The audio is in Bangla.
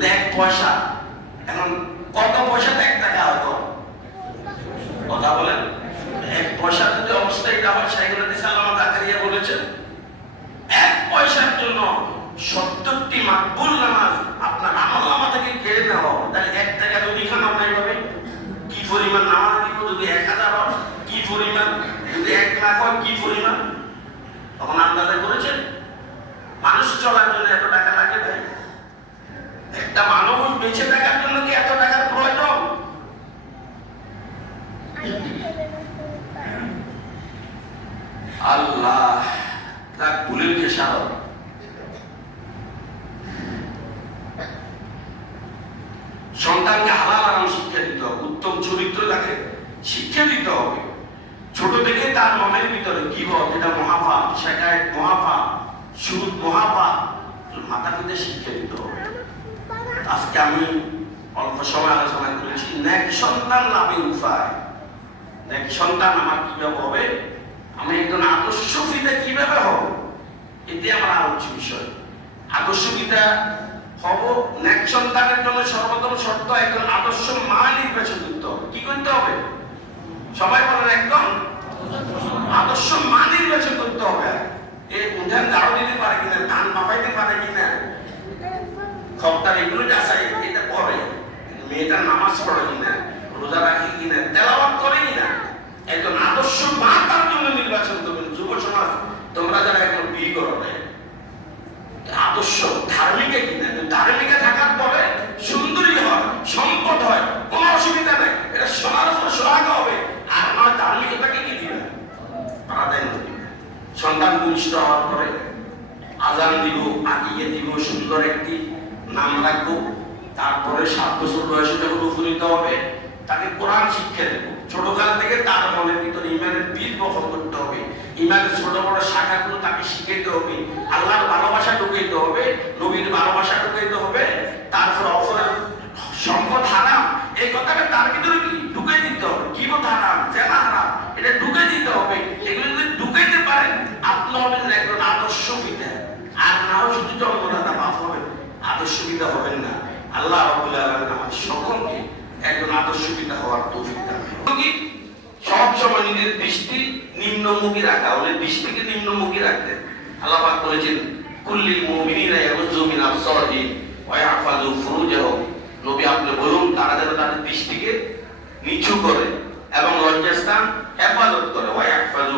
যদি 1 পয়সা, এখন কত পয়সাতে 1 টাকা হতো? কথা বলেন। 1 পয়সা যদি অবস্থা এটা হয়, সেগুলো সালামা জাকারিয়া বলেছেন 1 পয়সার জন্য 70টি মাকবুল নামাজ আপনার আমলনামা থেকে কেড়ে নেওয়া। তাহলে 1 টাকা যদি খান আপনি এইভাবে কি পরিমাণ নামাজ দিব? যদি 1000 হয় কি পরিমাণ? যদি 1 লাখ হয় কি পরিমাণ? তখন আন্দাজে করেছেন মানুষ চলার জন্য এত টাকা লাগে ভাই? একটা মানুষ বেঁচে থাকার জন্য কি এত টাকার প্রয়োজন? আল্লাহ তাক ভুলের খেসারত। সন্তানকে হালাল হারাম শিক্ষা দিতে হবে, উত্তম চরিত্র তাকে শিক্ষা দিতে হবে। ছোট থেকে তার মনের ভিতরে কি বল, এটা মহাপাপ, শেখায়ত মহাপাপ, সুদ মহাপাপ, মাথা পিতা শিক্ষা দিতে হবে। আজকে আমি অল্প সময় আলোচনা করেছি নেক সন্তান লাভের উপায়। নেক সন্তান আমার কিভাবে হবে, আমি একজন আদর্শ পিতা কিভাবে হব, এটি আমার আলোচ্য বিষয়। আদর্শ পিতা হব, নেক সন্তানের জন্য সর্বপ্রথম শর্ত একজন আদর্শ মা নির্বাচন করতে হবে। কি করতে হবে? সবাই বলেন, একদম আদর্শ মা নির্বাচন করতে হবে। এই উঠান ঝাড়ু দিতে পারে কিনা, ধান মাপাইতে পারে কিনা, খবরদার এগুলো যাচাই, এটা পরে মেয়েটা নামাজ পড়ে কিনা, রোজা রাখে কিনা, তেলাওয়াত করে কিনা, একজন আদর্শ মা তার জন্য নির্বাচন করবেন। যুব সমাজ তোমরা যারা এখন বিয়ে করো না, আদর্শ ধার্মিক কিনা, ধার্মিক থাকার পরে সুন্দরী হয়, সম্পদ হয়, কোনো অসুবিধা নেই, এটা সবার উপর সোহাগা হবে। আর আমার ধার্মিকতাকে কি দিবে? প্রাধান্য দিবে। সন্তান ভূমিষ্ঠ হওয়ার পরে আজান দিব, আগিয়ে দিব, সুন্দর একটি নাম রাখবো। তারপরে 7 বছর বয়সে যখন উপনীত হবে তাকে কোরআন শিক্ষা দেব। ছোটকাল থেকে তার মনের ভিতরে ইমানের বীজ বপন করতে হবে। ইমানের ছোট বড় শাখাগুলো তাকে শিখাইতে হবে। আল্লাহর ভালোবাসা ঢুকাইতে হবে, নবীর ভালোবাসা ঢুকাইতে হবে। তারপর অপরের সম্পদ হারাম এই কথাটা তার ভিতরে কি ঢুকাই দিতে হবে। কিবত হারাম, জেনা হারাম, এটা ঢুকাই দিতে হবে। এগুলো যদি ঢুকাইতে পারেন আপনি হবেন একজন আদর্শ পিতা। আর নাও শুধু জন্মদাতা বাপ হবেন, আদর্শ পিতা হবেন না। আল্লাহ রাব্বুল আলামিন আমাদের সকলকে একজন আদর্শ পিতা হওয়ার তৌফিক দান করুন। সব সময় নিজের দৃষ্টি নিম্নমুখী রাখা, ওদের দৃষ্টিকে নিম্নমুখী রাখতেন। আল্লাহ পাক বলেছেন, কুল্লিল মুমিনিনা ইয়াগুযু মিন আবসারিহিম ওয়া ইয়াহফাযু ফুরুজাহুম। নবী আপনি বলুন তারা যেন তাদের দৃষ্টিকে নিচু করে এবং লজ্জাস্থান হেফাজত করে। ওয়া ইয়াহফাযু